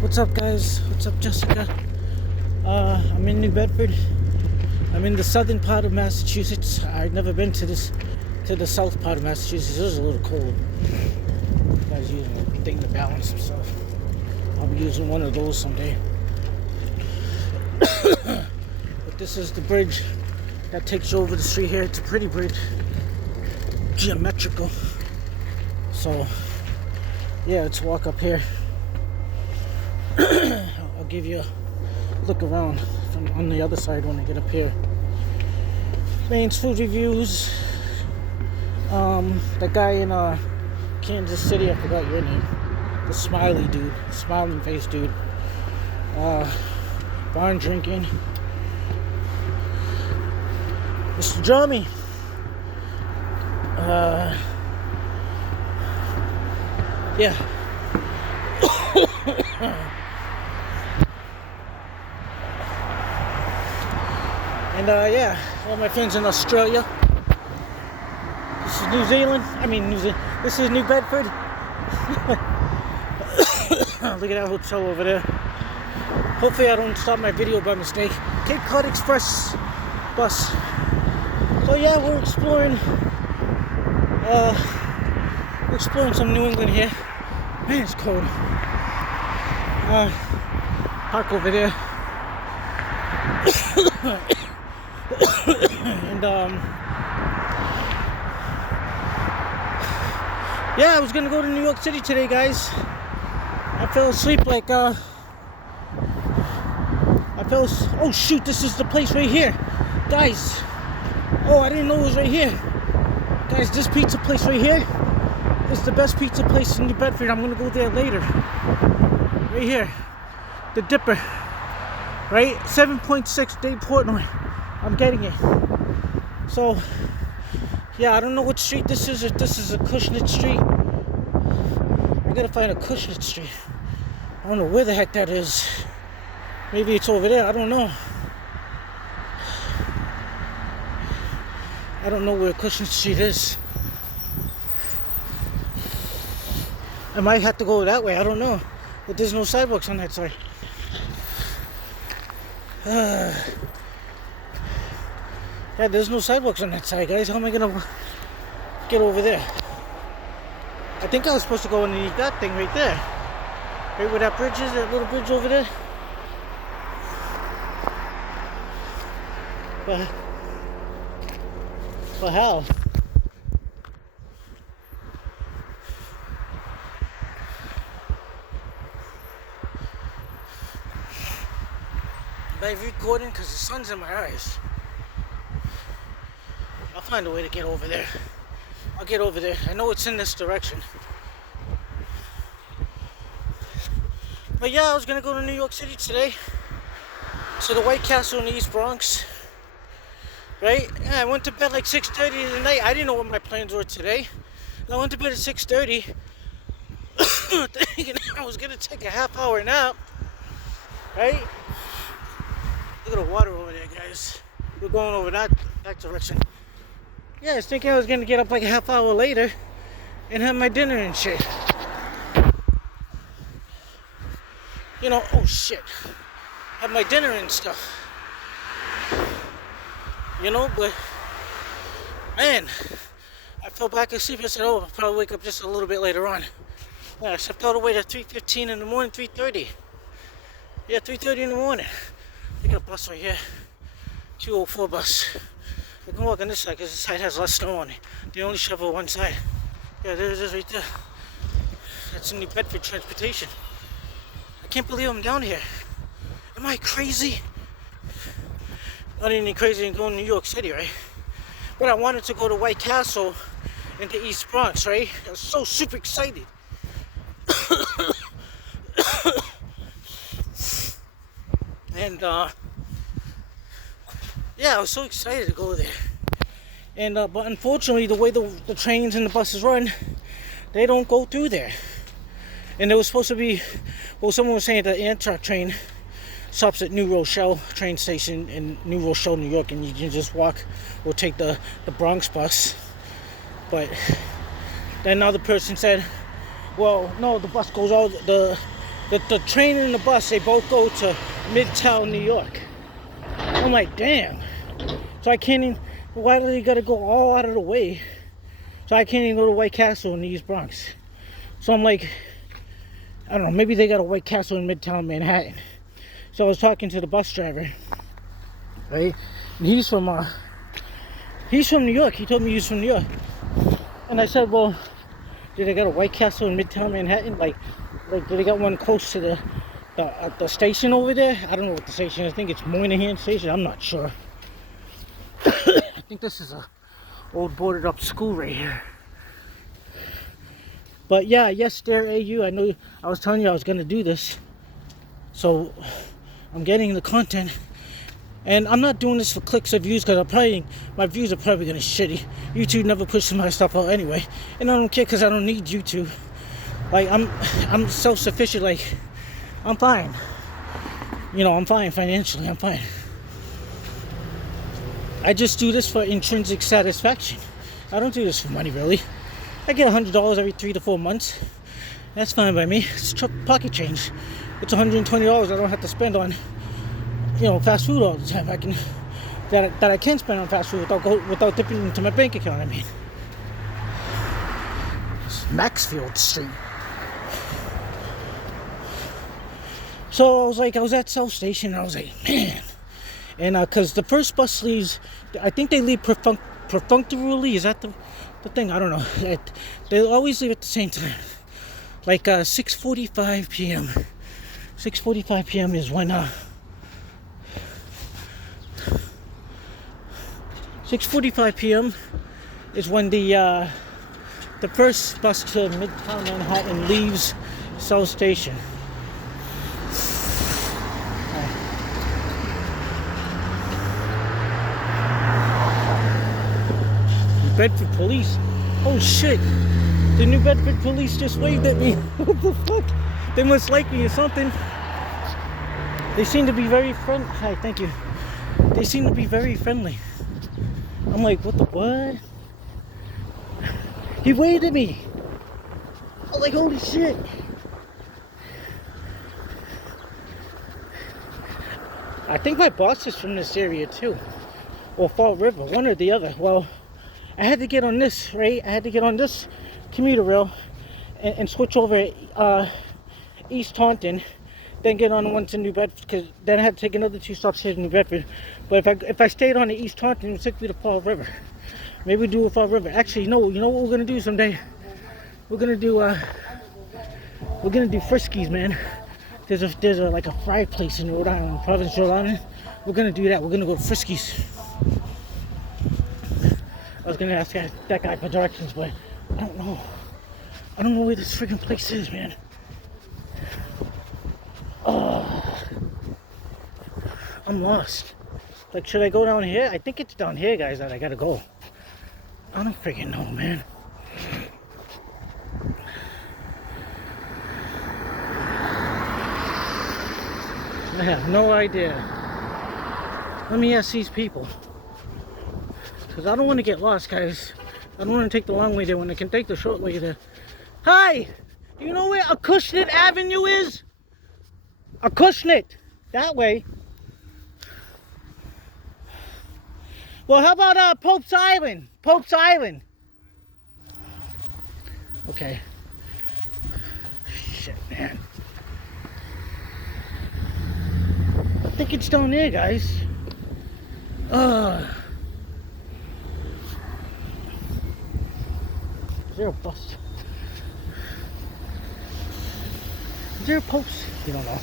What's up, guys? What's up, Jessica? I'm in New Bedford. I'm in the southern part of Massachusetts. I've never been to the south part of Massachusetts. It was a little cold. You guys using a thing to balance himself. I'll be using one of those someday. But this is the bridge that takes you over the street here. It's a pretty bridge. Geometrical. So, yeah, let's walk up here. I'll give you a look around from on the other side when I get up here. Maine's food reviews. That guy in Kansas City, I forgot your name. The smiley dude, smiling face dude. Barn drinking. Mr. Drummy. Yeah. And yeah, all my friends in Australia. This is New Zealand. This is New Bedford. Look at that hotel over there. Hopefully I don't stop my video by mistake. Cape Cod Express bus. So yeah, we're exploring some New England here. Man, it's cold. Park over there. And yeah, I was gonna go to New York City today, guys. I fell asleep oh shoot, this is the place right here, guys. Oh, I didn't know it was right here, guys. This pizza place right here is the best pizza place in New Bedford. I'm gonna go there later. Right here, the Dipper. Right, 7.6 day Portnoy. I'm getting it. So, yeah, I don't know what street this is. If this is a Cushnet Street, I gotta find a Cushnet Street. I don't know where the heck that is. Maybe it's over there. I don't know. I don't know where Cushnet Street is. I might have to go that way. I don't know. But there's no sidewalks on that side. Yeah, there's no sidewalks on that side, guys. How am I gonna get over there? I think I was supposed to go underneath that thing right there. Right where that bridge is, that little bridge over there. But how? Am I recording? Because the sun's in my eyes. I'll find a way to get over there. I'll get over there. I know it's in this direction. But yeah, I was gonna go to New York City today. To the White Castle in the East Bronx. Right? Yeah, I went to bed like 6:30 in the night. I didn't know what my plans were today. I went to bed at 6:30. Thinking I was gonna take a half-hour nap. Right? Look at the water over there, guys. We're going over that direction. Yeah, I was thinking I was gonna get up like a half hour later and have my dinner and shit. You know, oh shit. Have my dinner and stuff. You know, but man, I fell back asleep. I said, oh, I'll probably wake up just a little bit later on. Yeah, I slept all the way to 3:15 in the morning, 3:30. Yeah, 3:30 in the morning. Look at a bus right here. 204 bus. I can walk on this side because this side has less snow on it. They only shovel one side. Yeah, there it is right there. That's New Bedford transportation. I can't believe I'm down here. Am I crazy? Not any crazy than going to New York City, right? But I wanted to go to White Castle in the East Bronx, right? I was so super excited. And yeah, I was so excited to go there. And but unfortunately, the way the trains and the buses run, they don't go through there. And there was supposed to be, well, someone was saying the Amtrak train stops at New Rochelle train station in New Rochelle, New York, and you can just walk or take the Bronx bus. But then another person said, well, no, the bus goes all the The train and the bus, they both go to Midtown, New York. I'm like, damn. So I can't even, why do they gotta go all out of the way? So I can't even go to White Castle in the East Bronx. So I'm like, I don't know, maybe they got a White Castle in Midtown Manhattan. So I was talking to the bus driver, right? And he's from New York. He told me he's from New York. And I said, well, do they got a White Castle in Midtown Manhattan? Like do they got one close to the station over there? I don't know what the station is. I think it's Moynihan Station. I'm not sure. I think this is a old boarded up school right here. But yeah, yes there, AU. I know I was telling you I was gonna do this. So I'm getting the content. And I'm not doing this for clicks or views, because my views are probably gonna shitty. YouTube never pushes my stuff out anyway. And I don't care, because I don't need YouTube. Like I'm self-sufficient, like I'm fine. You know, I'm fine financially, I'm fine. I just do this for intrinsic satisfaction. I don't do this for money, really. I get $100 every 3 to 4 months. That's fine by me. It's pocket change. It's $120 I don't have to spend on, you know, fast food all the time. That I can spend on fast food without dipping into my bank account. I mean, it's Maxfield Street. So I was at South Station, and I was like, man. And because the first bus leaves, I think they leave perfunctorily. Is that the thing? I don't know. They always leave at the same time. Like 6:45 p.m. 6:45 p.m. is when 6:45 p.m. is when the first bus to Midtown Manhattan leaves South Station. Bedford police. Oh shit. The New Bedford police just waved at me. What the fuck? They must like me or something. They seem to be very friendly. Hi, thank you. They seem to be very friendly. I'm like, what the what? He waved at me. I'm like, holy shit. I think my boss is from this area too. Or Fall River, one or the other. Well, I had to get on this, right? I had to get on this commuter rail and switch over East Taunton, then get on the one to New Bedford, because then I had to take another 2 stops here to New Bedford. But if I stayed on the East Taunton, it would take me to Fall River. Maybe we'll do a Fall River. Actually, no. You know what we're gonna do someday? We're gonna do Friskies, man. There's a like a fried place in Rhode Island, Providence, Rhode Island. We're gonna do that. We're gonna go to Friskies. I was gonna ask that guy for directions, but I don't know. I don't know where this freaking place is, man. I'm lost. Like, should I go down here? I think it's down here, guys, that I gotta go. I don't freaking know, man. I have no idea. Let me ask these people. Because I don't want to get lost, guys. I don't want to take the long way there when I can take the short way there. Hi! Do you know where Acushnet Avenue is? Acushnet. That way. Well, how about Pope's Island? Pope's Island. Okay. Shit, man. I think it's down there, guys. Is there a bus? Is there a post? You don't know.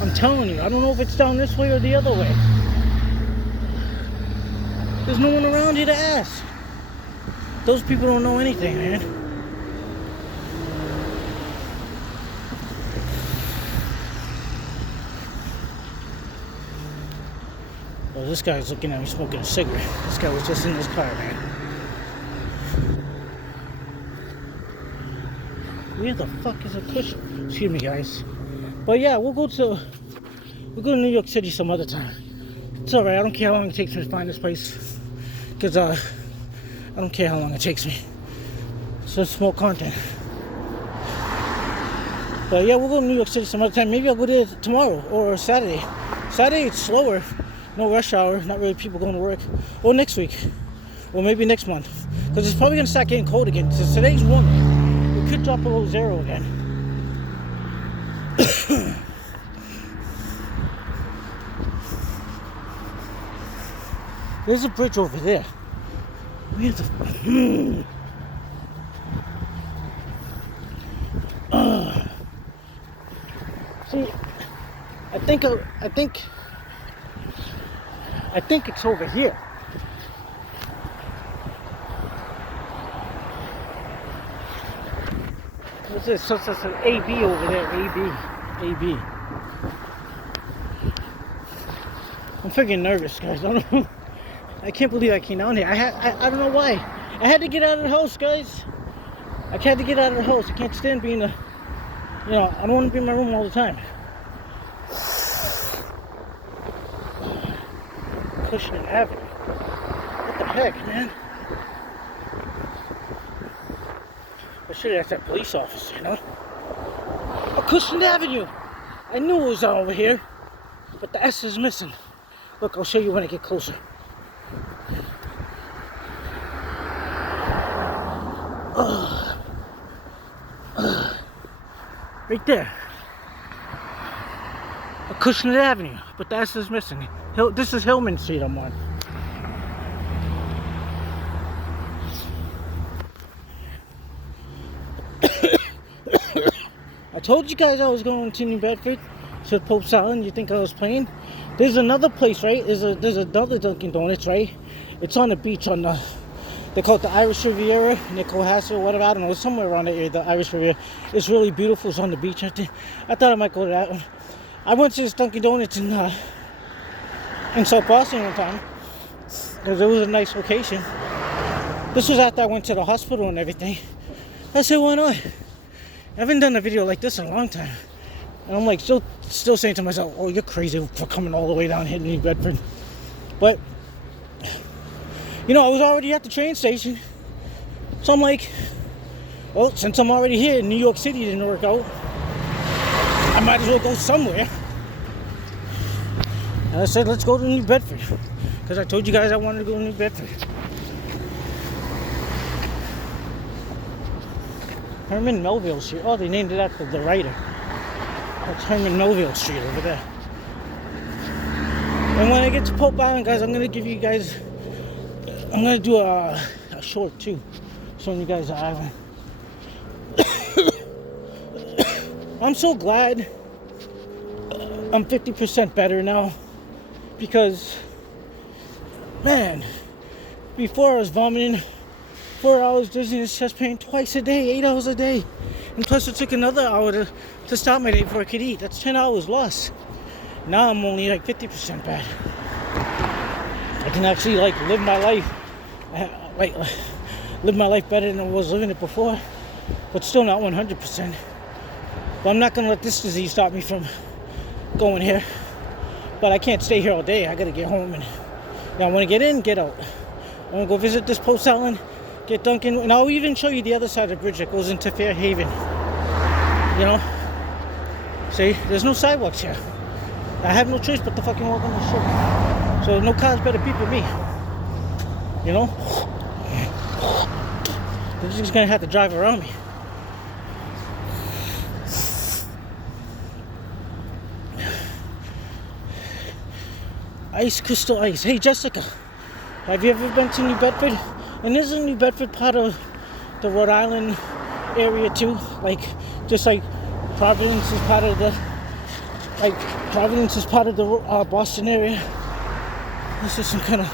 I'm telling you, I don't know if it's down this way or the other way. There's no one around here to ask. Those people don't know anything, man. Well, this guy's looking at me smoking a cigarette. This guy was just in his car, man. Where the fuck is a cushion? Excuse me, guys. But yeah, we'll go to New York City some other time. It's alright, I don't care how long it takes me to find this place. Because I don't care how long it takes me. So small content. But yeah, we'll go to New York City some other time. Maybe I'll go there tomorrow or Saturday. Saturday it's slower, no rush hour, not really people going to work. Or next week, or maybe next month, because it's probably gonna start getting cold again. So today's warm. It could drop below 0 again. There's a bridge over there. Where's the? See, I think it's over here. What's this? So it's an AB over there. AB. I'm freaking nervous, guys. I can't believe I came down here. I don't know why. I had to get out of the house, guys. I had to get out of the house. I can't stand being I don't want to be in my room all the time. Cushing Avenue. What the heck, man? I should have asked that police officer, Oh, Cushing Avenue. I knew it was over here, but the S is missing. Look, I'll show you when I get closer. Right there. Cushing Avenue, but the S is missing. This is Hillman Street I'm on. I told you guys I was going to New Bedford, to Pope's Island. You think I was playing? There's another place, right? There's another Dunkin' Donuts, right? It's on the beach on the, they call it the Irish Riviera, Cohasset or whatever. I don't know, it's somewhere around the area, the Irish Riviera. It's really beautiful. It's on the beach. I thought I might go to that one. I went to this Dunkin' Donuts in South Boston one time because it was a nice location. This was after I went to the hospital and everything. I said, why not? I haven't done a video like this in a long time. And I'm like still saying to myself, oh, you're crazy for coming all the way down here to New Bedford. But, I was already at the train station. So I'm like, well, since I'm already here in New York City, didn't work out, I might as well go somewhere. And I said, let's go to New Bedford. Because I told you guys I wanted to go to New Bedford. Herman Melville Street. Oh, they named it after the writer. That's Herman Melville Street over there. And when I get to Pope Island, guys, I'm going to give you guys... I'm going to do a short, too. Showing you guys the island. I'm so glad I'm 50% better now. Because, man, before I was vomiting... 4 hours dizziness, chest pain twice a day, 8 hours a day. And plus it took another hour to start my day before I could eat. That's 10 hours lost. Now I'm only like 50% bad. I can actually live my life. Live my life better than I was living it before. But still not 100%. But I'm not going to let this disease stop me from going here. But I can't stay here all day. I got to get home. And I want to get in, get out. I want to go visit this Post Island. Get Dunkin', and I'll even show you the other side of the bridge that goes into Fairhaven. See, there's no sidewalks here. I have no choice but to fucking walk on the street. So no cars better beep at me. They're just gonna have to drive around me. Ice, crystal ice. Hey Jessica, have you ever been to New Bedford? And isn't New Bedford part of the Rhode Island area too? Just like Providence is part of the, Boston area. This is some kind of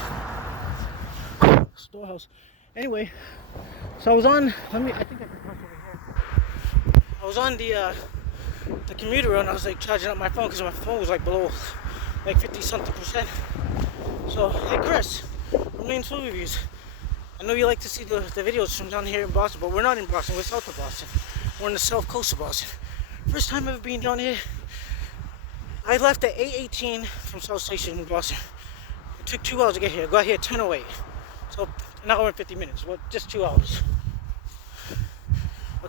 storehouse. Anyway, so I was on, I think I can press over here. I was on the commuter and I was charging up my phone because my phone was below 50 something percent. So, hey Chris, from Main Food Reviews. I know you like to see the videos from down here in Boston, but we're not in Boston, we're south of Boston. We're on the south coast of Boston. First time ever being down here. I left at 8:18 from South Station in Boston. It took 2 hours to get here. I got here at 10:08. So an hour and 50 minutes, well, just 2 hours.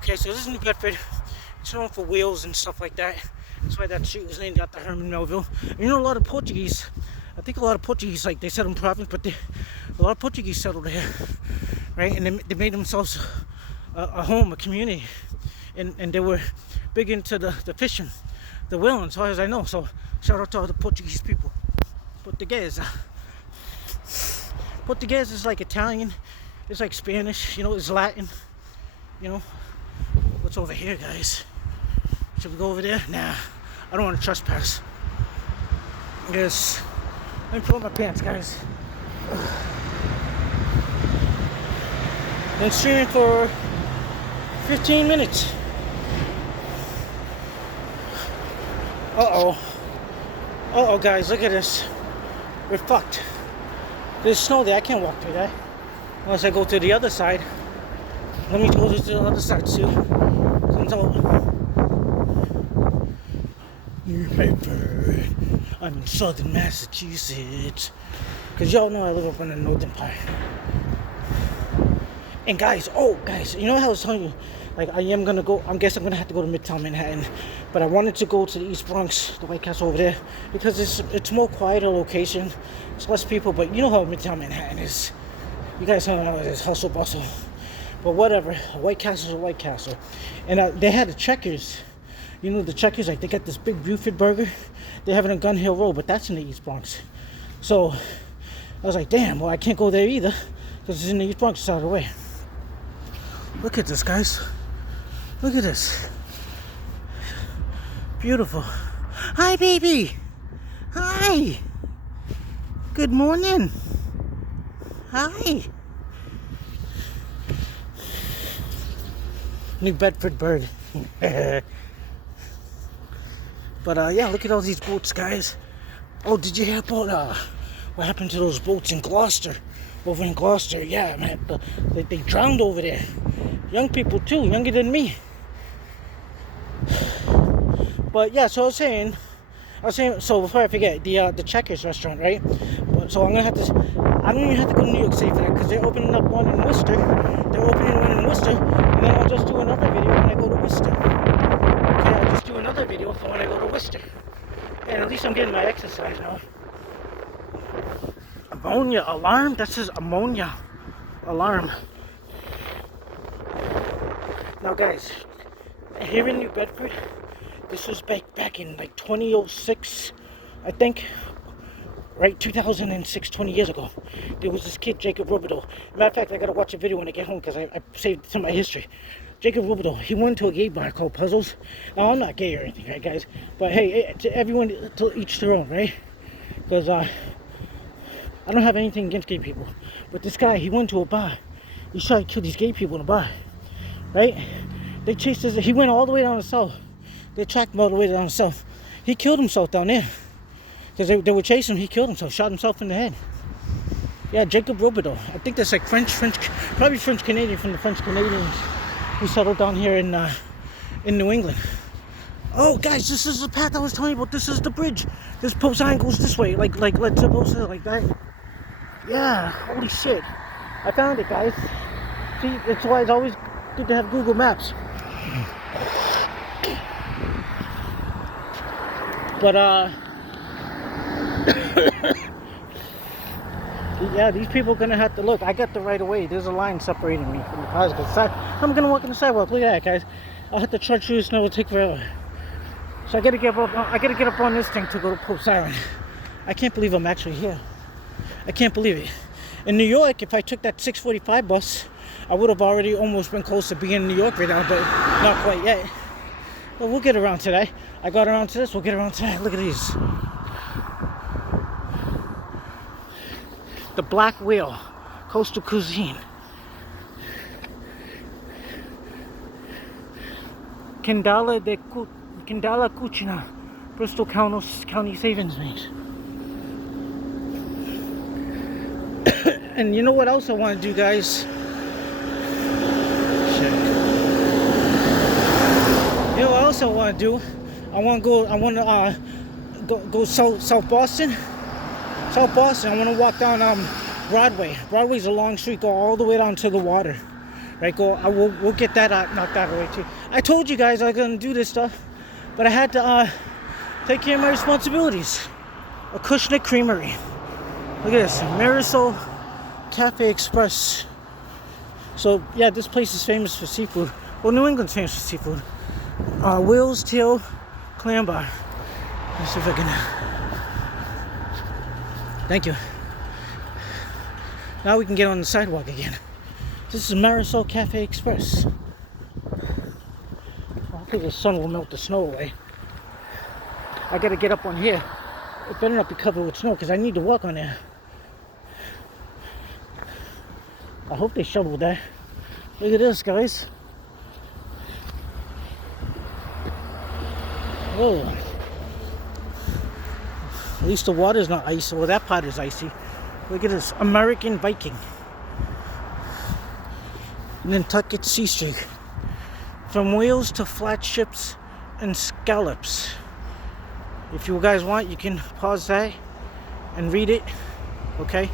Okay, so this is New Bedford. It's known for wheels and stuff like that. That's why that street was named after Herman Melville. And you know, a lot of Portuguese, I think a lot of Portuguese, like they settled in Providence, but a lot of Portuguese settled here, right? And they made themselves a home, a community. And they were big into the fishing, the whaling, as far as I know. So shout out to all the Portuguese people. Portuguese. Portuguese is like Italian. It's like Spanish, you know, it's Latin. You know, what's over here, guys? Should we go over there? Nah, I don't want to trespass. Yes, let me put on my pants, guys. Been streaming for 15 minutes. Uh-oh, guys, look at this. We're fucked. There's snow there, I can't walk through that. Unless I go to the other side. Let me go to the other side too. Comes out. New Bedford. I'm in southern Massachusetts. Cause y'all know I live up in the northern part. And guys, you know how I was telling you, like I am gonna go, I guess I'm gonna have to go to Midtown Manhattan. But I wanted to go to the East Bronx, the White Castle over there, because it's more quieter location. It's less people, but you know how Midtown Manhattan is. You guys know how it is, hustle bustle. But whatever, a White Castle is a White Castle. And they had the Checkers. You know the Checkers, like they got this big Buford burger. They have it on Gun Hill Road, but that's in the East Bronx. So I was like, damn, well I can't go there either, because it's in the East Bronx, it's out of the way. Look at this, guys. Look at this. Beautiful. Hi, baby. Hi. Good morning. Hi. New Bedford bird. But yeah, look at all these boats, guys. Oh, did you hear about what happened to those boats in Gloucester? Over in Gloucester, yeah, man. They drowned over there. Young people too, younger than me. But yeah, so I was saying, so before I forget, the Checkers restaurant, right? So I don't even have to go to New York City for that, because they're opening up one in Worcester. They're opening one in Worcester, and then I'll just do another video when I go to Worcester. Okay, I'll just do another video for when I go to Worcester. And at least I'm getting my exercise now. Ammonia alarm? That says ammonia alarm. Now guys, here in New Bedford, this was back in like 2006, I think, right? 2006, 20 years ago. There was this kid, Jacob Robidoux. Matter of fact, I gotta watch a video when I get home, because I saved some of my history. Jacob Robidoux, he went to a gay bar called Puzzles. Now, I'm not gay or anything, right, guys? But hey, to everyone, to each their own, right? Because I don't have anything against gay people. But this guy, he went to a bar. He tried to kill these gay people in a bar, right? They chased us. He went all the way down the south. They tracked him all the way down the south. He killed himself down there. Because they were chasing him. He killed himself, shot himself in the head. Yeah, Jacob Robidoux. I think that's like probably French Canadian, from the French Canadians who settled down here in New England. Oh, guys, this is the path I was telling you about. This is the bridge. This Pope's Iron goes this way, like let's suppose it like that. Yeah, holy shit. I found it, guys. See, that's why it's always good to have Google Maps. But yeah, these people are gonna have to look. I got the right of way. There's a line separating me from the cars. I'm gonna walk on the sidewalk. Look at that, guys. I'll have to trudge through the snow. It'll take forever. So I gotta get up on this thing to go to Pope's Iron. I can't believe I'm actually here. I can't believe it. In New York, if I took that 6:45 bus, I would have already almost been close to being in New York right now, but not quite yet. But we'll get around today. I got around to this. We'll get around to that. Look at these. The Black Whale, Coastal Cuisine. Kendala Cucina, Bristol County Savings Banks. And you know what else I want to do, guys? Shit. You know what else I want to do? I want to go South Boston. South Boston, I want to walk down Broadway. Broadway's a long street, go all the way down to the water. Right, we'll get that knocked out of the way too. I told you guys I was gonna do this stuff, but I had to take care of my responsibilities. Acushnet Creamery. Look at this, Marisol Cafe Express. So yeah, this place is famous for seafood. Well, New England's famous for seafood. Will's Tail Clam Bar. Let's see if I can. Thank you. Now we can get on the sidewalk again. This is Marisol Cafe Express. I think the sun will melt the snow away. I gotta get up on here. It better not be covered with snow because I need to walk on there. I hope they shoveled that. Look at this, guys. Oh. At least the water's not icy. Well, that part is icy. Look at this, American Viking. Nantucket Sea Streak. From whales to flat ships and scallops. If you guys want, you can pause that and read it. Okay?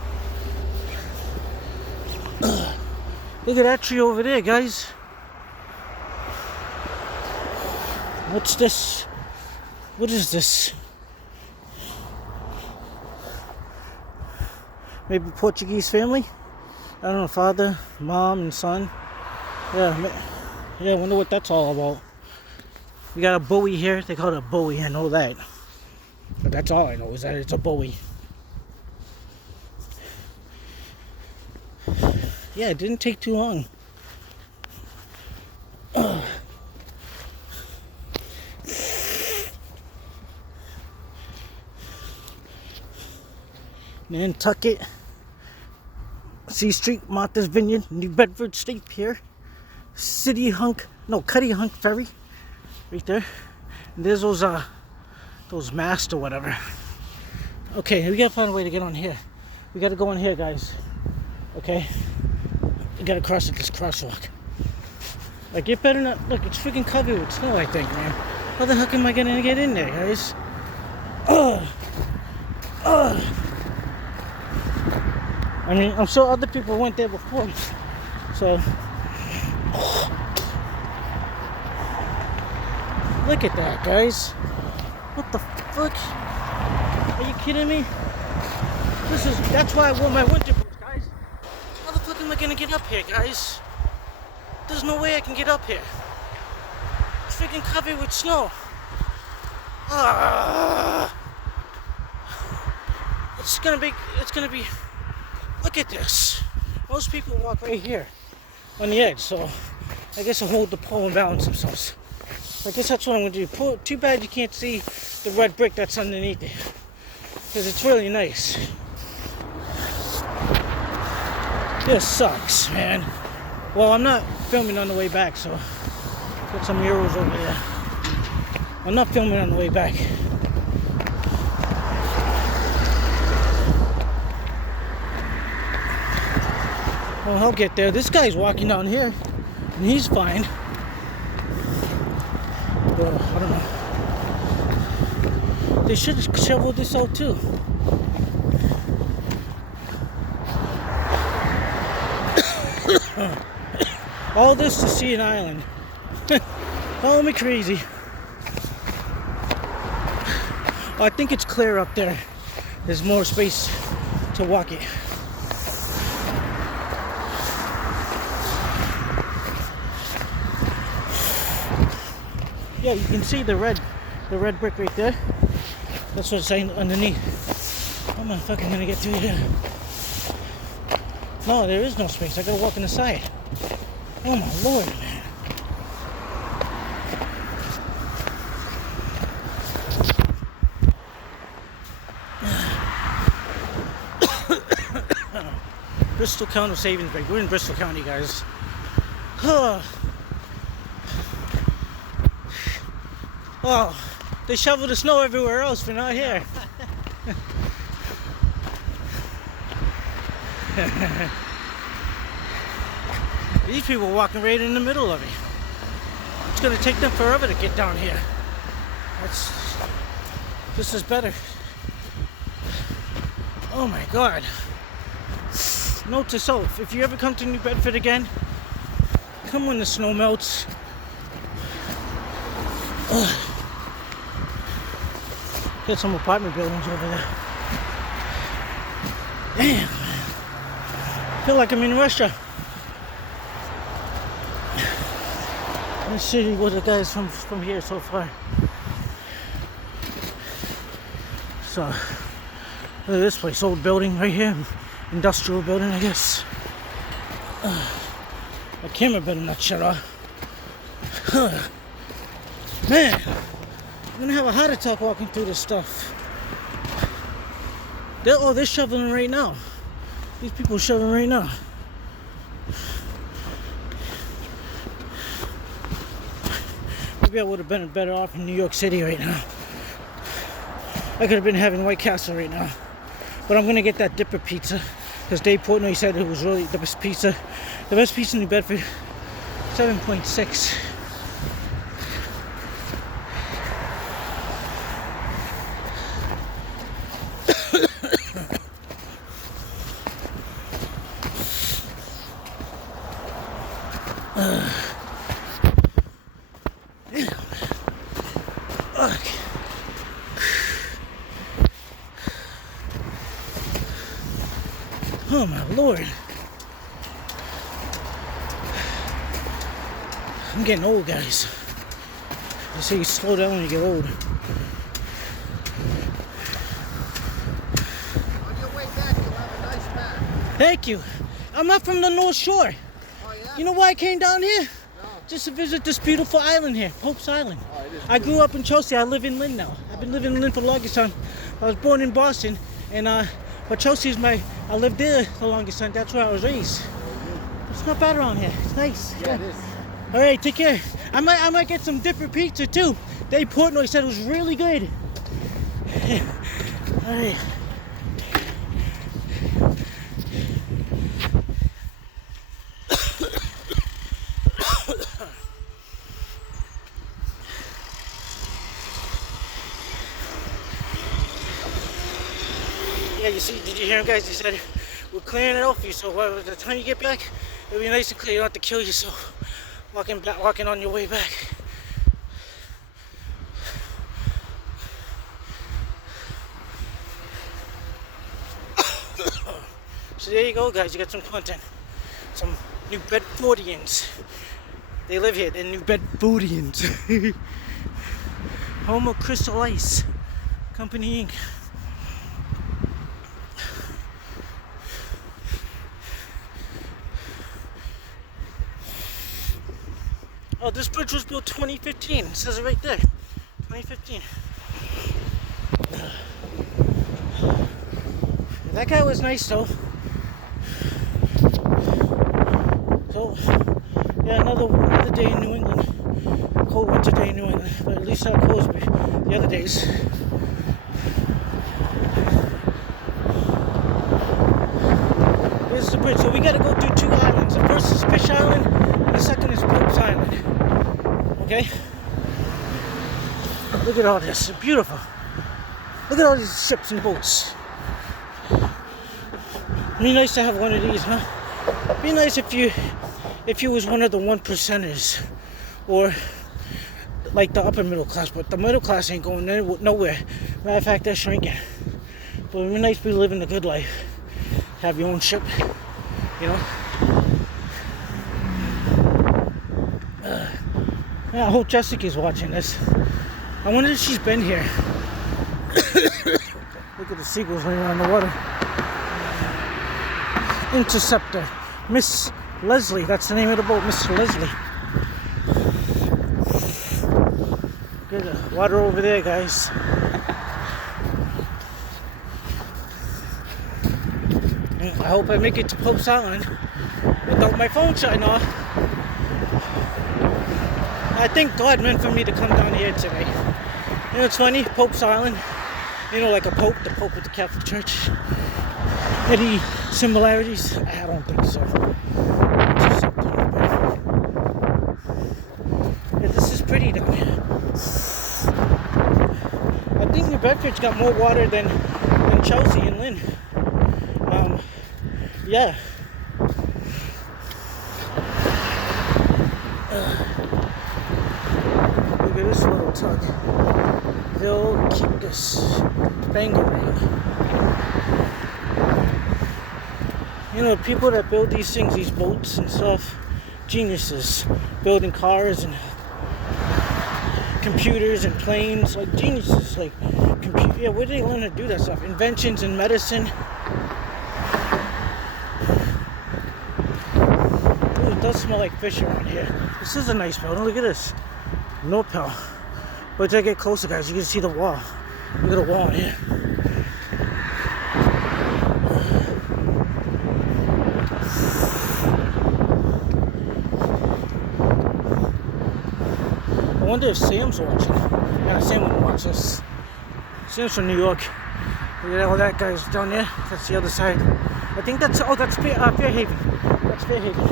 Look at that tree over there, guys. What's this? What is this? Maybe Portuguese family? I don't know, father, mom, and son. Yeah, I wonder what that's all about. We got a buoy here. They call it a buoy, I know that. But that's all I know, is that it's a buoy. Yeah, it didn't take too long. Nantucket Sea Street, Martha's Vineyard, New Bedford State Pier, Cuddy Hunk Ferry, right there. And there's those masts or whatever. Okay, we gotta find a way to get on here. We gotta go on here, guys. Okay, we gotta cross at this crosswalk. Like, it better not. Look, it's freaking covered with snow, I think, man. How the heck am I gonna get in there, guys? I mean, I'm sure other people went there before, so. Look at that, guys. What the fuck? Are you kidding me? That's why I wore my winter boots, guys. How the fuck am I gonna get up here, guys? There's no way I can get up here. It's freaking covered with snow. It's gonna be, look at this. Most people walk right here on the edge, so I guess I'll hold the pole and balance themselves. I guess that's what I'm gonna do. Too bad you can't see the red brick that's underneath it, because it's really nice. This sucks, man. Well, I'm not filming on the way back, so got some murals over there. I'm not filming on the way back. Well, I'll get there. This guy's walking down here, and he's fine. Well, I don't know. They should have shoveled this out too. All this to see an island. Call me crazy. I think it's clear up there. There's more space to walk it. Yeah, you can see the red brick right there. That's what it's saying underneath. How am I fucking gonna get through here? No, there is no space. I gotta walk on the side. Oh my lord, man. Bristol County Savings Bank. We're in Bristol County, guys. Oh, they shovel the snow everywhere else, but not here. These people are walking right in the middle of it. It's gonna take them forever to get down here. This is better. Oh my God. Note to self, if you ever come to New Bedford again, come when the snow melts. Get some apartment buildings over there. Damn, man. I feel like I'm in Russia. Let's see what the guys from here so far. So, look at this place, old building right here. Industrial building, I guess. My camera better not shut off. Man, I'm gonna have a heart attack walking through this stuff. They're shoveling right now. These people are shoveling right now. Maybe I would have been better off in New York City right now. I could have been having White Castle right now. But I'm gonna get that dipper pizza. Because Dave Portnoy said it was really the best pizza. The best pizza in New Bedford. 7.6. Oh my Lord. I'm getting old, guys. They say you slow down when you get old. On your way back, you'll have a nice back. Thank you. I'm not from the North Shore. Oh, yeah? You know why I came down here? No. Just to visit this beautiful island here, Pope's Island. Oh, it is I grew up in Chelsea. I live in Lynn now. I've been living in Lynn for the longest time. I was born in Boston, and but Chelsea is I lived there the longest time. That's where I was raised. It's not bad around here. It's nice. Yeah, it is. All right, take care. I might get some different pizza too. Dave Portnoy said it was really good. All right. Yeah, you see, did you hear him, guys? He said, we're clearing it out for you, so by the time you get back, it'll be nice and clear. You don't have to kill yourself walking on your way back. So there you go, guys. You got some content. Some New Bedfordians. They live here. They're New Bedfordians. Home of Crystal Ice Company Inc. Oh, this bridge was built 2015. It says it right there. 2015. That guy was nice though. So, yeah, another day in New England. Cold winter day in New England. But at least not cold as the other days. Here's the bridge. So we gotta go through two islands. The first is Fish Island, and the second is Pope's Island. Okay? Look at all this. It's beautiful. Look at all these ships and boats. It'd be nice to have one of these, huh? It'd be nice if you was one of the 1%ers, or like the upper middle class, but the middle class ain't going nowhere. Matter of fact, they're shrinking. But it'd be nice to be living a good life. Have your own ship, you know? Yeah, I hope Jessica's watching this. I wonder if she's been here. Look at the seagulls laying around the water. Interceptor. Miss Leslie, that's the name of the boat, Miss Leslie. Good water over there, guys. I hope I make it to Pope's Island without my phone shutting off. I think God meant for me to come down here today. You know, it's funny, Pope's Island, you know, like a pope, the Pope with the Catholic Church. Any similarities? I don't think so. Yeah, this is pretty down here. I think New Bedford's got more water than Chelsea and Lynn. Yeah. Look at this little tug. They'll keep this banger rate. You know, people that build these things, these boats and stuff, geniuses. Building cars and computers and planes, like geniuses. Like, yeah, where do they learn to do that stuff? Inventions in medicine. Ooh, it does smell like fish around here. This is a nice building. Look at this. Norpel. Wait till I get closer, guys. You can see the wall. Look at the wall in here. I wonder if Sam's watching. Yeah, Sam wouldn't watch this. Sam's from New York. Look at all that guy's down there. That's the other side. I think that's, oh, that's Fairhaven. That's Fairhaven.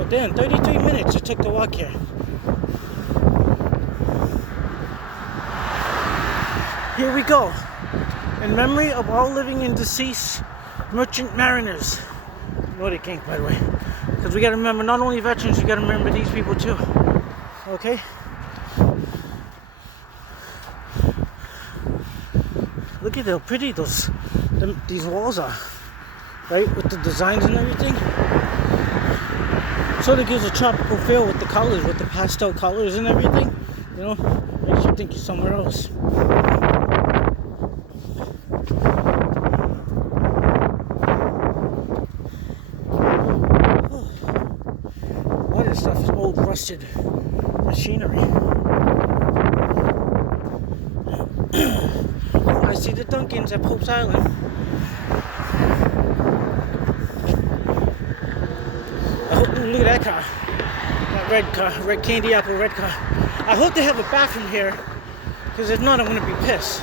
Oh, damn, 33 minutes it took to walk here. Here we go. In memory of all living and deceased merchant mariners. Nordic ink, by the way. Because we got to remember not only veterans, we got to remember these people too. Okay? Look at how pretty these walls are. Right? With the designs and everything. Sort of gives a tropical feel with the colors, with the pastel colors and everything. You know? Makes you think you're somewhere else. Stuff is old rusted machinery. I see the Duncans at Pope's Island. Look at that car. That red car, red candy apple red car. I hope they have a bathroom here, because if not, I'm gonna be pissed.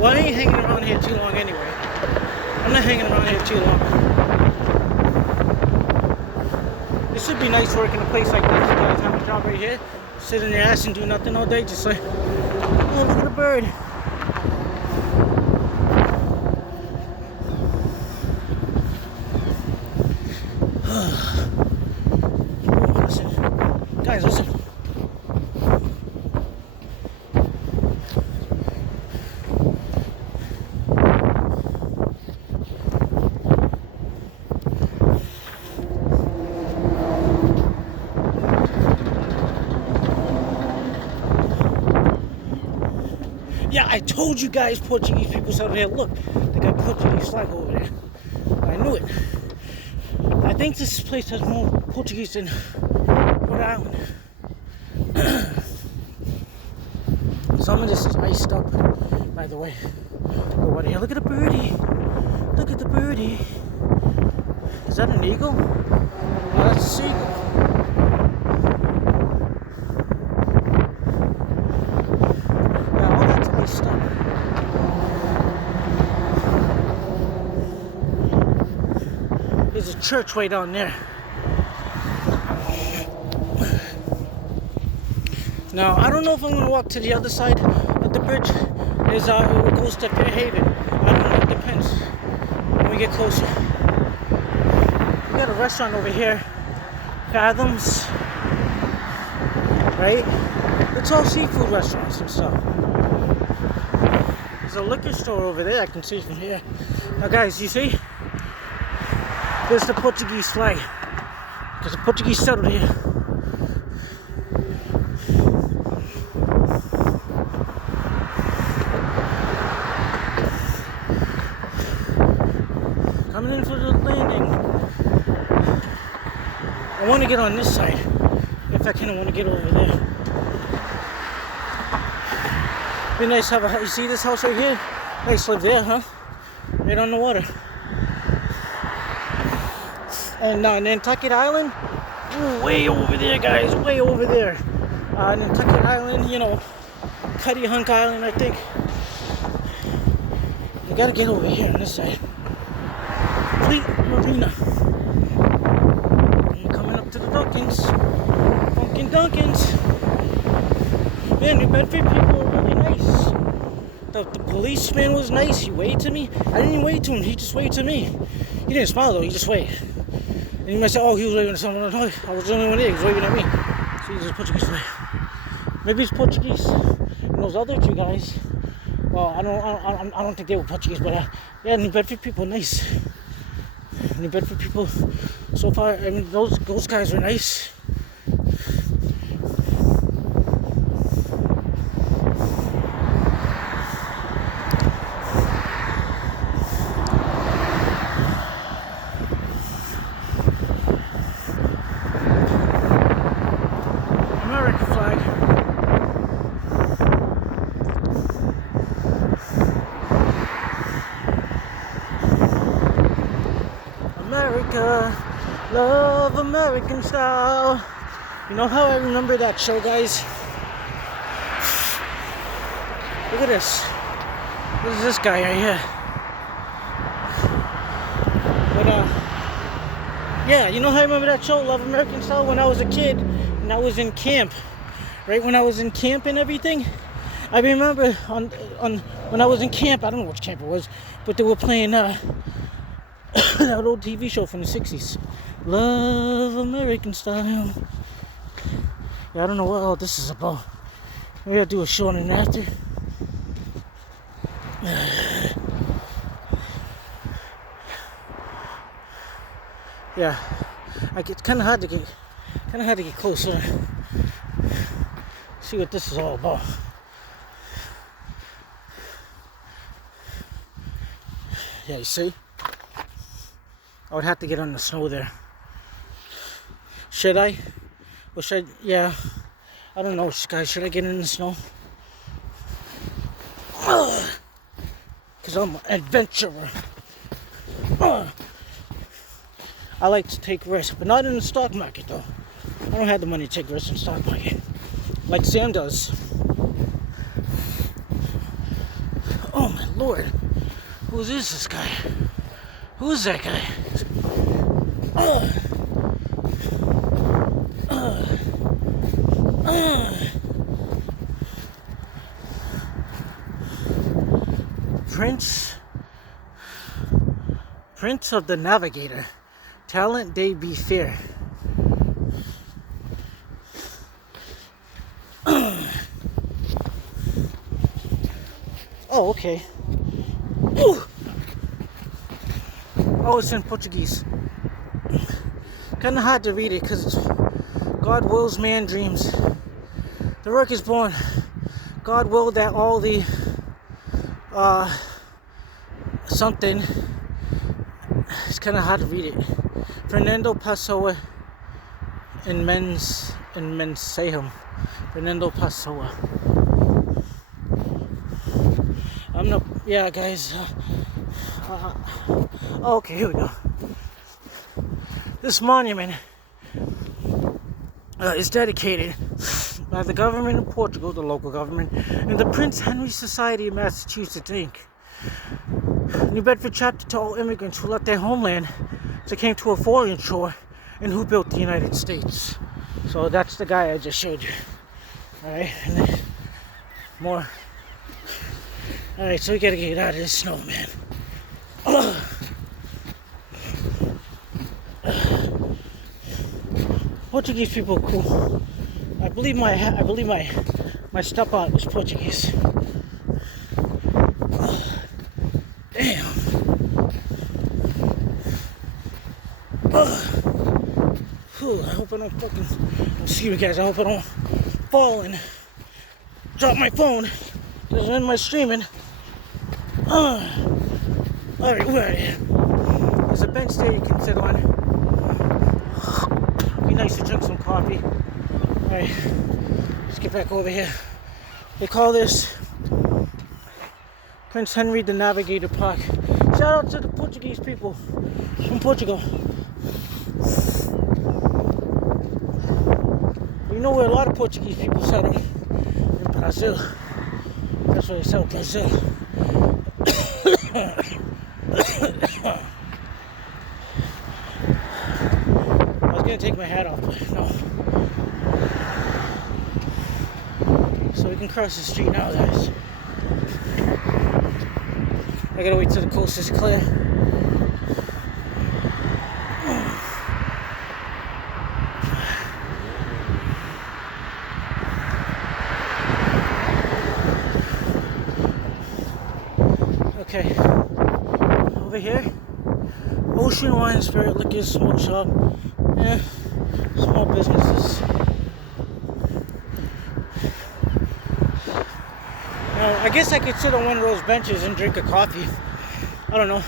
Well, I ain't hanging around here too long anyway. I'm not hanging around here too long. It should be nice working a place like this. You guys have a job right here, sit in your ass and do nothing all day, just like, oh, look at the bird. Listen, guys, listen. Yeah, I told you guys Portuguese people over here. Look, they got Portuguese flag over there. I knew it. I think this place has more Portuguese than Rhode Island. Some of this is iced up, by the way. Over here, look at the birdie. Look at the birdie. Is that an eagle? No, that's a seagull. Stuff. There's a church way down there. Now, I don't know if I'm going to walk to the other side of the bridge. It goes to Fairhaven. I don't know, it depends when we get closer. We got a restaurant over here, Fathoms, right? It's all seafood restaurants and stuff. There's a liquor store over there I can see from here. Now guys, you see? There's the Portuguese flag. There's a Portuguese settled here. Coming in for the landing. I want to get on this side. If I can, I want to get over there. Be nice to have a, you see this house right here? Nice to live there, huh? Right on the water. And Nantucket Island, ooh, way over there, guys, way over there. Nantucket Island, you know, Cuddy Hunk Island, I think. You gotta get over here on this side. Fleet Marina. And coming up to the Duncans. Dunkins. Man, New Bedford people are really nice. The policeman was nice. He waved to me. I didn't even wave to him. He just waved to me. He didn't smile though. He just waved. And you might say, oh, he was waving to someone else. No, I was the only one there. He was waving at me. So he's just Portuguese way. Maybe he's Portuguese. And those other two guys, well, I don't think they were Portuguese, but yeah, New Bedford people nice. New Bedford people, so far, I mean, those guys were nice. American flag. America, love American style. You know how I remember that show, guys? Look at this. What is this guy right here? But yeah, you know how I remember that show, Love American Style, when I was a kid and I was in camp. Right when I was in camp and everything, I remember on when I was in camp. I don't know which camp it was, but they were playing that old TV show from the 60s. Love American Style. Yeah, I don't know what all this is about. Maybe I'll do a show on and after. Yeah, it's kind of hard to get closer. See what this is all about. Yeah, you see? I would have to get on the snow there. Should I? Or should I? Yeah. I don't know, guys. Should I get in the snow? Because I'm an adventurer. I like to take risks, but not in the stock market, though. I don't have the money to take risks in the stock market. Like Sam does. Oh, my Lord. Who is this guy? Who is that guy? Prince of the Navigator. Talent they be fair. Oh, okay. Ooh. Oh, it's in Portuguese. Kind of hard to read it because God wills, man dreams. The work is born. God willed that all the something. It's kind of hard to read it. Fernando Pessoa in Mensahum. Fernando Pessoa. I'm not. Yeah, guys. Okay, here we go. This monument is dedicated by the government of Portugal, the local government, and the Prince Henry Society of Massachusetts, Inc. New Bedford chapter to all immigrants who left their homeland to came to a foreign shore and who built the United States. So that's the guy I just showed you. Alright, and then more. Alright, so we gotta get out of this snow, man. Portuguese people are cool. I believe my stepaunt was Portuguese. Damn. I hope I don't fucking. Excuse me, guys. I hope I don't fall and drop my phone. Just end my streaming. Alright, we're out here. There's a bench there you can sit on. Be nice to drink some coffee. Alright, let's get back over here. They call this Prince Henry the Navigator Park. Shout out to the Portuguese people from Portugal. You know where a lot of Portuguese people settle? In Brazil. That's where they settle, Brazil. I was gonna take my hat off, but no. So we can cross the street now, guys. I gotta wait till the coast is clear. Okay, over here, Ocean Wine Spirit Liquor Smoke Shop. Yeah, small businesses. Now, I guess I could sit on one of those benches and drink a coffee. I don't know.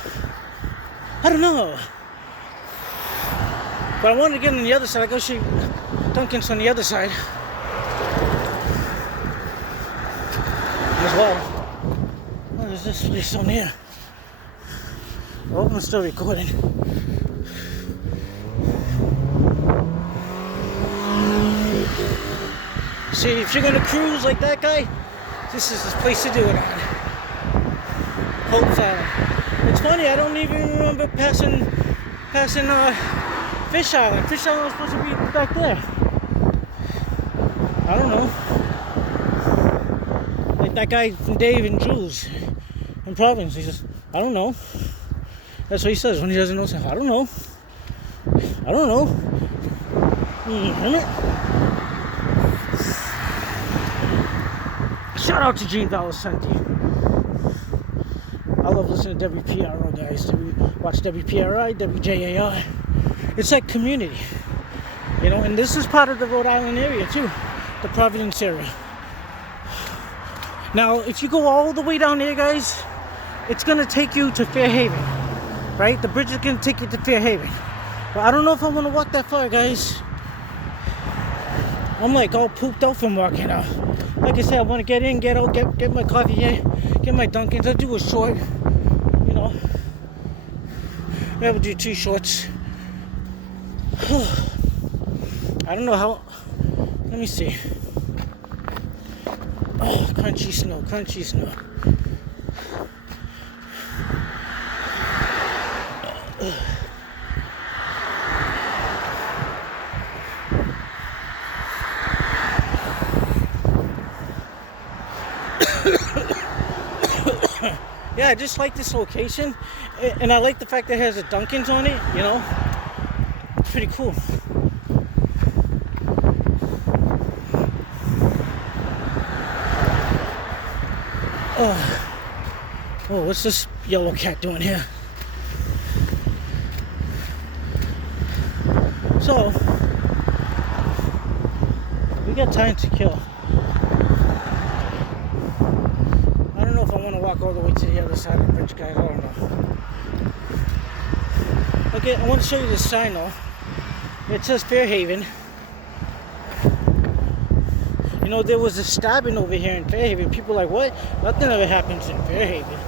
But I wanted to get on the other side. I go see Dunkin's on the other side as well. Oh, there's this place on here. I hope I'm still recording. See, if you're gonna cruise like that guy, this is the place to do it on. Hope Island. It's funny, I don't even remember passing Fish Island. Fish Island was supposed to be back there. I don't know. Like that guy from Dave and Jules in Providence. He says, I don't know. That's what he says when he doesn't know something. I don't know. Shout out to Gene Valicenti. I love listening to WPRO guys. Watch WPRI, WJAR. It's like community, you know. And this is part of the Rhode Island area too, the Providence area. Now, if you go all the way down there, guys, it's gonna take you to Fairhaven, right? The bridge is gonna take you to Fairhaven. But I don't know if I want to walk that far, guys. I'm like all pooped out from walking out. Like I said, I want to get in, get out, get my coffee here, get my Dunkin's. I'll do a short, you know. Maybe I'll do 2 shorts. I don't know how. Let me see. Oh, crunchy snow. Yeah, I just like this location, and I like the fact that it has a Dunkin's on it, you know. It's pretty cool. Oh, what's this yellow cat doing here? So, we got time to kill. I don't know if I want to walk all the way to the other side of the bridge, guys. I don't know. Okay, I want to show you this sign though. It says Fairhaven. You know, there was a stabbing over here in Fairhaven. People are like, what? Nothing ever happens in Fairhaven.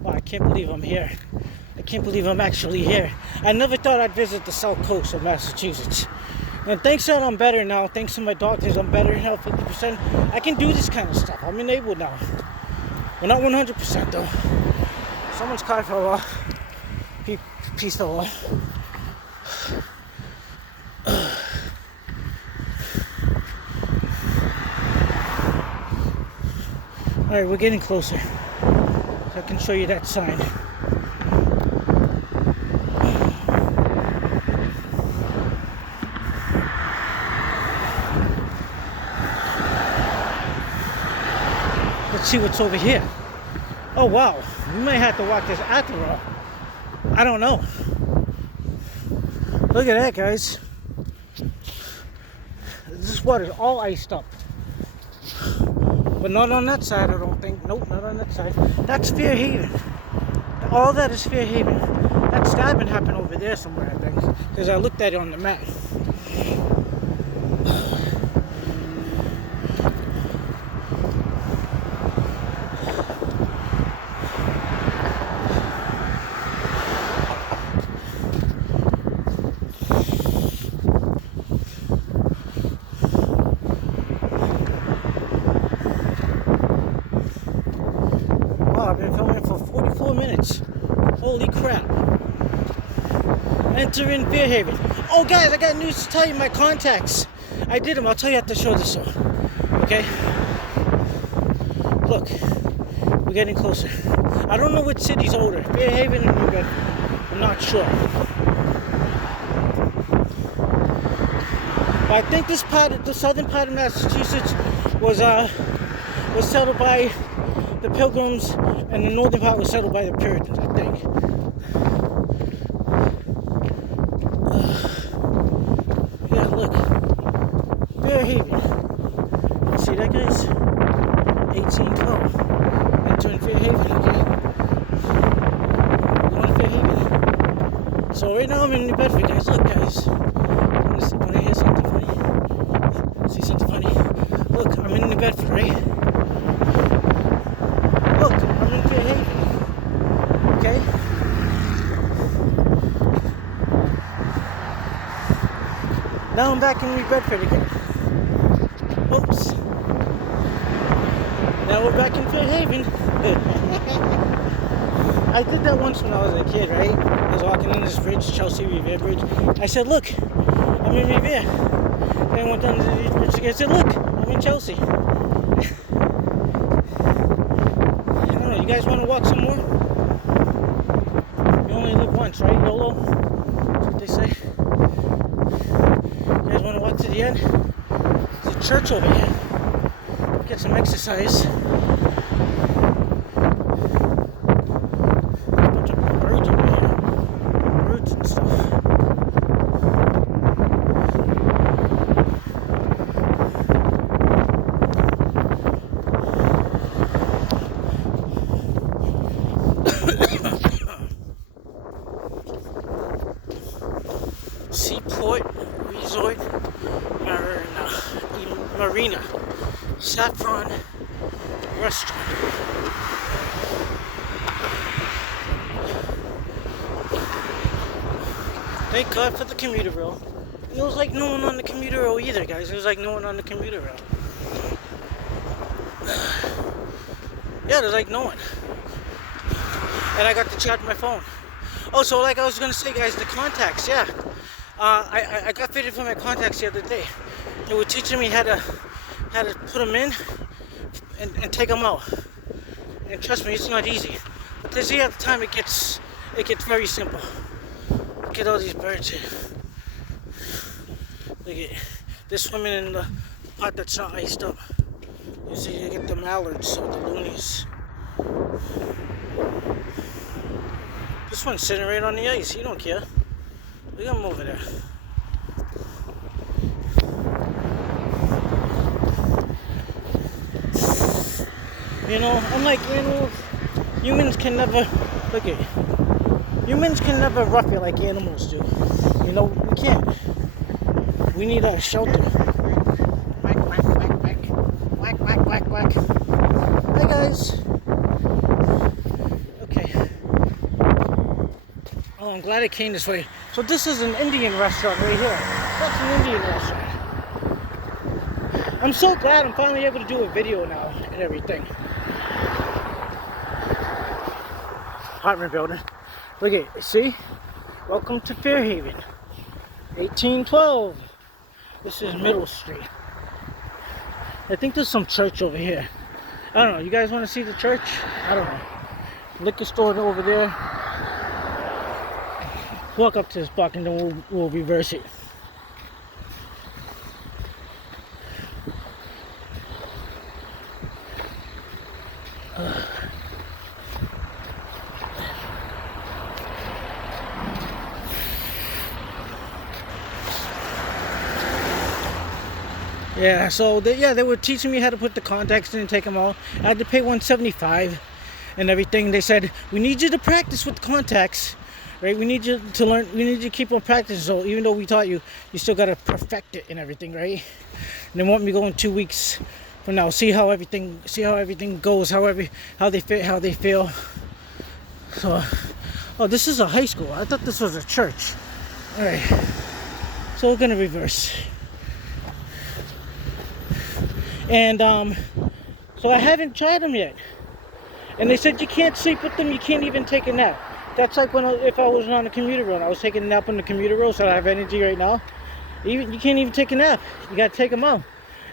Wow, I can't believe I'm here. I can't believe I'm actually here. I never thought I'd visit the south coast of Massachusetts. And thanks that I'm better now, thanks to my doctors, I'm better now, 50%. I can do this kind of stuff. I'm enabled now. Well, not 100% though. Someone's car fell off. Piece fell off. Alright, we're getting closer. I can show you that sign. Let's see what's over here. Oh wow, we might have to walk this after all. I don't know. Look at that, guys. This water's all iced up. But not on that side, I don't think. Nope, not on that side. That's Fairhaven. All that is Fairhaven. That stabbing happened over there somewhere, I think. Because I looked at it on the map. I've been filming for 44 minutes. Holy crap. Enter in Fairhaven. Oh, guys, I got news to tell you. My contacts. I did them. I'll tell you after the show this show. Okay? Look, we're getting closer. I don't know which city's older. Fairhaven or New Bedford. I'm not sure. But I think this part, the southern part of Massachusetts, was settled by the Pilgrims, and the northern part was settled by the Puritans, I think. Yeah, look. Fairhaven. See that, guys? 1812. Entering Fairhaven again. We're going to Fairhaven. So right now I'm in New Bedford, guys. Look, guys. Want to hear something funny? See something funny? Look, I'm in New Bedford, right? Look, I'm in Fairhaven. Okay? Now I'm back in New Bedford again. Oops. Now we're back in Fairhaven. I did that once when I was a kid, right? I was walking on this bridge, Chelsea Revere Bridge. I said, look, I'm in Revere. Then I went down to the bridge again. I said, look, I'm in Chelsea. I don't know, you guys want to walk some more? You only live once, right, YOLO? That's what they say. You guys want to walk to the end? There's a church over here. Get some exercise. Bunch of birds over here. Birds and stuff. Seaport Resort Marina. Saffron Restaurant. Thank God for the commuter rail. And there was like no one on the commuter rail either, guys. There was like no one on the commuter rail. Yeah, there's like no one. And I got to charge my phone. Oh, so like I was gonna say, guys, the contacts, yeah. I got fitted for my contacts the other day. They were teaching me how to put them in and take them out. And trust me, it's not easy. But they see at the time it gets very simple. Look at all these birds here. Look at, they're swimming in the pot that's not iced up. You see, you get the mallards or the loonies. This one's sitting right on the ice. He don't care. Look at him over there. You know, unlike animals, humans can never, humans can never rough it like animals do. You know, we can't. We need a shelter. Quack, quack, quack, quack. Quack, quack, quack, quack. Hi, guys. Okay. Oh, I'm glad I came this way. So this is an Indian restaurant right here. That's an Indian restaurant. I'm so glad I'm finally able to do a video now and everything. Apartment building. Look at it. See? Welcome to Fairhaven. 1812. This is Middle Street. I think there's some church over here. I don't know. You guys want to see the church? I don't know. Liquor store over there. Walk up to this block and then we'll reverse it. Yeah, so they were teaching me how to put the contacts in and take them out. I had to pay $175 and everything. They said, we need you to practice with the contacts, right? We need you to learn, we need you to keep on practicing. So even though we taught you, you still got to perfect it and everything, right? And they want me to go in 2 weeks from now, see how everything goes, how they fit, how they feel. So, oh, this is a high school. I thought this was a church. All right, so we're gonna reverse. And so I haven't tried them yet. And they said you can't sleep with them, you can't even take a nap. That's like if I was on the commuter road. I was taking a nap on the commuter road, so I have energy right now. You can't even take a nap. You gotta take them out,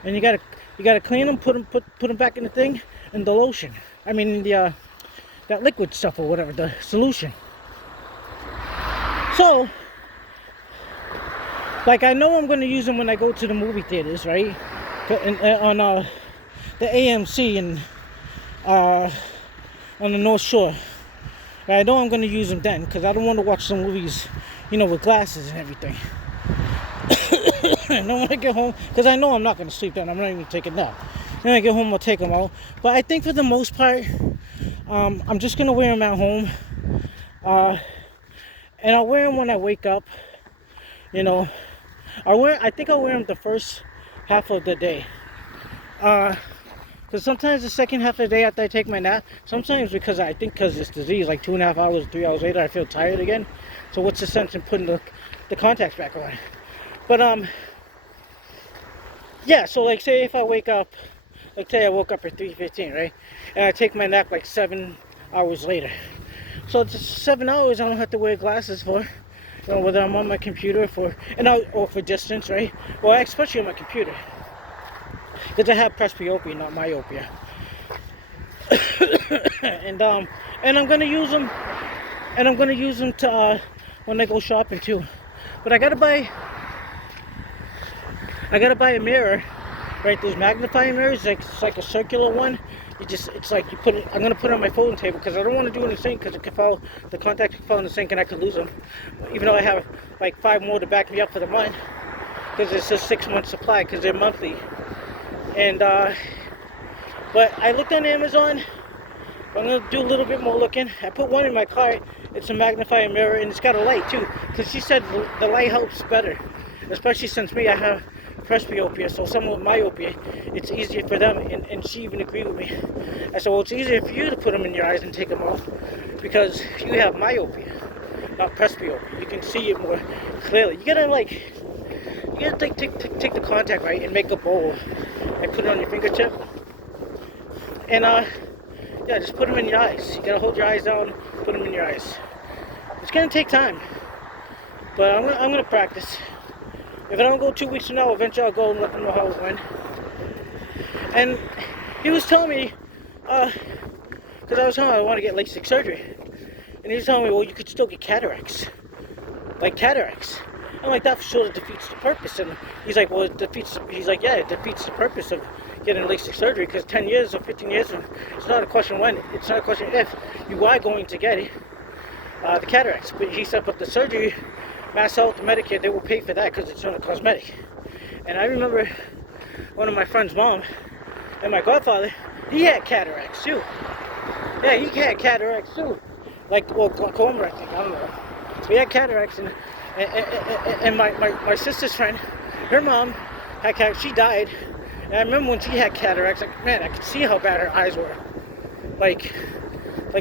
and you gotta clean them, put them back in the thing, and the lotion. I mean the that liquid stuff or whatever, the solution. So, like I know I'm gonna use them when I go to the movie theaters, right? On the AMC and on the North Shore. I know I'm gonna use them then because I don't want to watch some movies, with glasses and everything. And then when I get home, because I know I'm not gonna sleep then, I'm not even taking a nap. Then I get home, I'll take them out. But I think for the most part, I'm just gonna wear them at home, and I'll wear them when I wake up. I think I'll wear them the first half of the day. Because sometimes the second half of the day after I take my nap, sometimes because this disease, like 2.5 hours, 3 hours later, I feel tired again. So what's the sense in putting the contacts back on? But yeah. So like, say if I wake up, like say I woke up at 3:15, right, and I take my nap like 7 hours later. So it's 7 hours I don't have to wear glasses for. Whether I'm on my computer or for distance, right? Well, especially on my computer. Because I have presbyopia, not myopia. and I'm gonna use them. And I'm gonna use them to when I go shopping too. But I gotta buy a mirror, right? Those magnifying mirrors, it's like a circular one. It's like you put it. I'm gonna put it on my folding table because I don't want to do it in the sink because the contact can fall in the sink and I could lose them. Even though I have like 5 more to back me up for the month, because it's a 6-month supply because they're monthly. And but I looked on Amazon. I'm gonna do a little bit more looking. I put one in my car. It's a magnifying mirror and it's got a light too, because she said the light helps better, especially since I have presbyopia, so someone with myopia, it's easier for them, and she even agreed with me. I said, well, it's easier for you to put them in your eyes and take them off because you have myopia, not presbyopia. You can see it more clearly. You gotta take the contact, right, and make a bowl and put it on your fingertip, and yeah, just put them in your eyes. You gotta hold your eyes down, put them in your eyes. It's gonna take time, but I'm gonna practice. If I don't go 2 weeks from now, eventually I'll go and let them know how it went. And he was telling me, because I was telling him I want to get LASIK surgery, and he was telling me, well, you could still get cataracts, like cataracts. I'm like, that sort of defeats the purpose. And he's like, well, it defeats the purpose of getting LASIK surgery, because 10 years or 15 years, it's not a question when, it's not a question if, you are going to get it, the cataracts. But he said, but the surgery, Mass Health, Medicare, they will pay for that because it's not a cosmetic. And I remember one of my friend's mom and my godfather, he had cataracts too. Yeah, he had cataracts too. Like, well, glaucoma, I think, I don't know. But he had cataracts, and my sister's friend, her mom had cataracts, she died. And I remember when she had cataracts, like, man, I could see how bad her eyes were. Like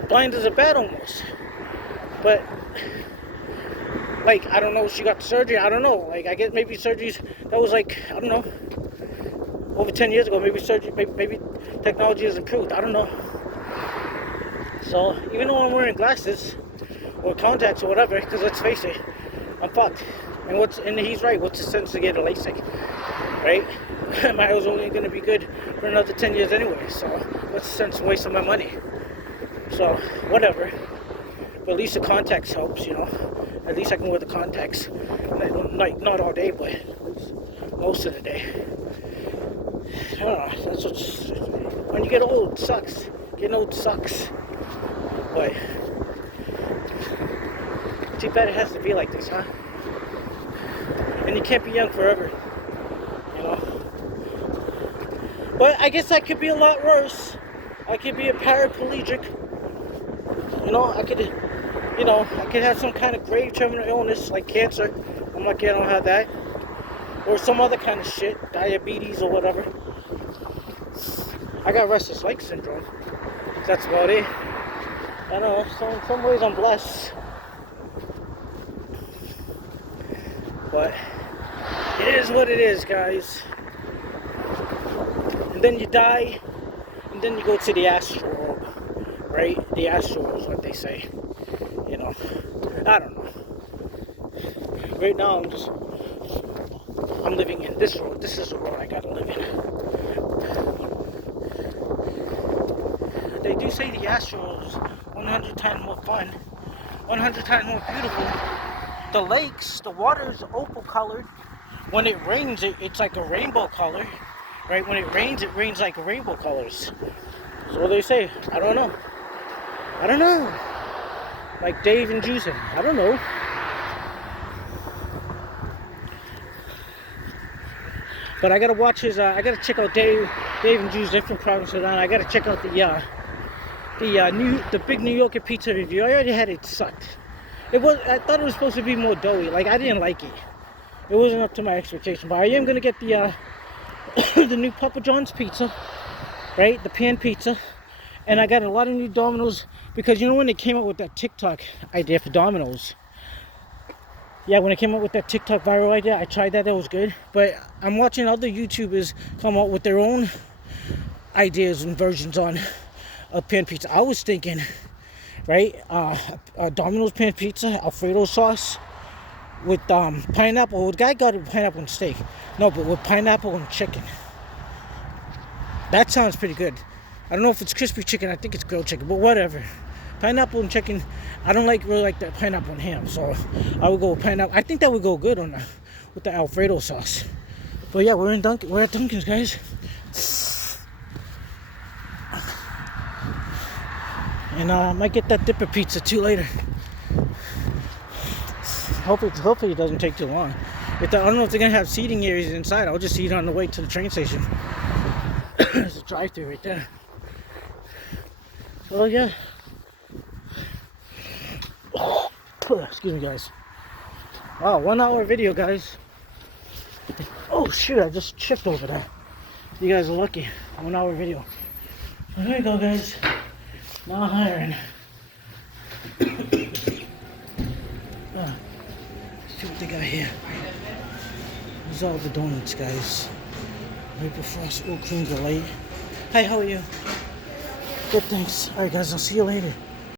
blind as a bat almost. But like, I don't know if she got the surgery, I don't know. Like, I guess maybe surgeries, that was like, I don't know, over 10 years ago, maybe technology has improved, I don't know. So, even though I'm wearing glasses, or contacts or whatever, because let's face it, I'm fucked. And he's right, what's the sense to get a LASIK, right? My eye was only going to be good for another 10 years anyway, so what's the sense of wasting my money? So, whatever. But at least the contacts helps, At least I can wear the contacts, not all day, but most of the day. I don't know. When you get old, it sucks. Getting old sucks. But too bad it has to be like this, huh? And you can't be young forever, But I guess I could be a lot worse. I could be a paraplegic. I could have some kind of grave terminal illness like cancer. I'm lucky I don't have that. Or some other kind of shit, diabetes or whatever. I got restless leg syndrome. That's about it. I don't know, so in some ways I'm blessed. But it is what it is, guys. And then you die, and then you go to the astral world, right? The astral is what they say. know. I don't know. Right now, I'm living in this road. This is the road I gotta live in. They do say the Astro is 100 times more fun, 100 times more beautiful. The lakes, the water is opal colored. When it rains, it's like a rainbow color. Right? When it rains like rainbow colors. So they say. I don't know. I don't know. Like Dave and Juice. I don't know. But I gotta watch his. I gotta check out Dave and Juice different provinces. And I gotta check out the big New Yorker pizza review. I already had it. It sucked. I thought it was supposed to be more doughy. Like I didn't like it. It wasn't up to my expectation. But I am gonna get the the new Papa John's pizza, right? The pan pizza. And I got a lot of new Domino's because you know when they came up with that TikTok idea for Domino's. Yeah, when I came up with that TikTok viral idea, I tried that. That was good. But I'm watching other YouTubers come up with their own ideas and versions on a pan pizza. I was thinking, right, Domino's pan pizza, Alfredo sauce with pineapple. The guy got it with pineapple and steak. No, but with pineapple and chicken. That sounds pretty good. I don't know if it's crispy chicken. I think it's grilled chicken, but whatever. Pineapple and chicken. I don't really like the pineapple and ham, so I would go with pineapple. I think that would go good on with the Alfredo sauce. But yeah, we're at Dunkin's, guys. And I might get that dipper pizza too later. Hopefully it doesn't take too long. I don't know if they're gonna have seating areas inside. I'll just eat on the way to the train station. There's a drive-thru right there. So yeah. Excuse me, guys. Wow, 1 hour video, guys. Oh shoot, I just tripped over that. You guys are lucky. 1 hour video. So here we go, guys. Now hiring. Let's see what they got here. These are all the donuts, guys. Maple Frost, oat cream delight. Hi, how are you? Good, thanks. Alright, guys, I'll see you later.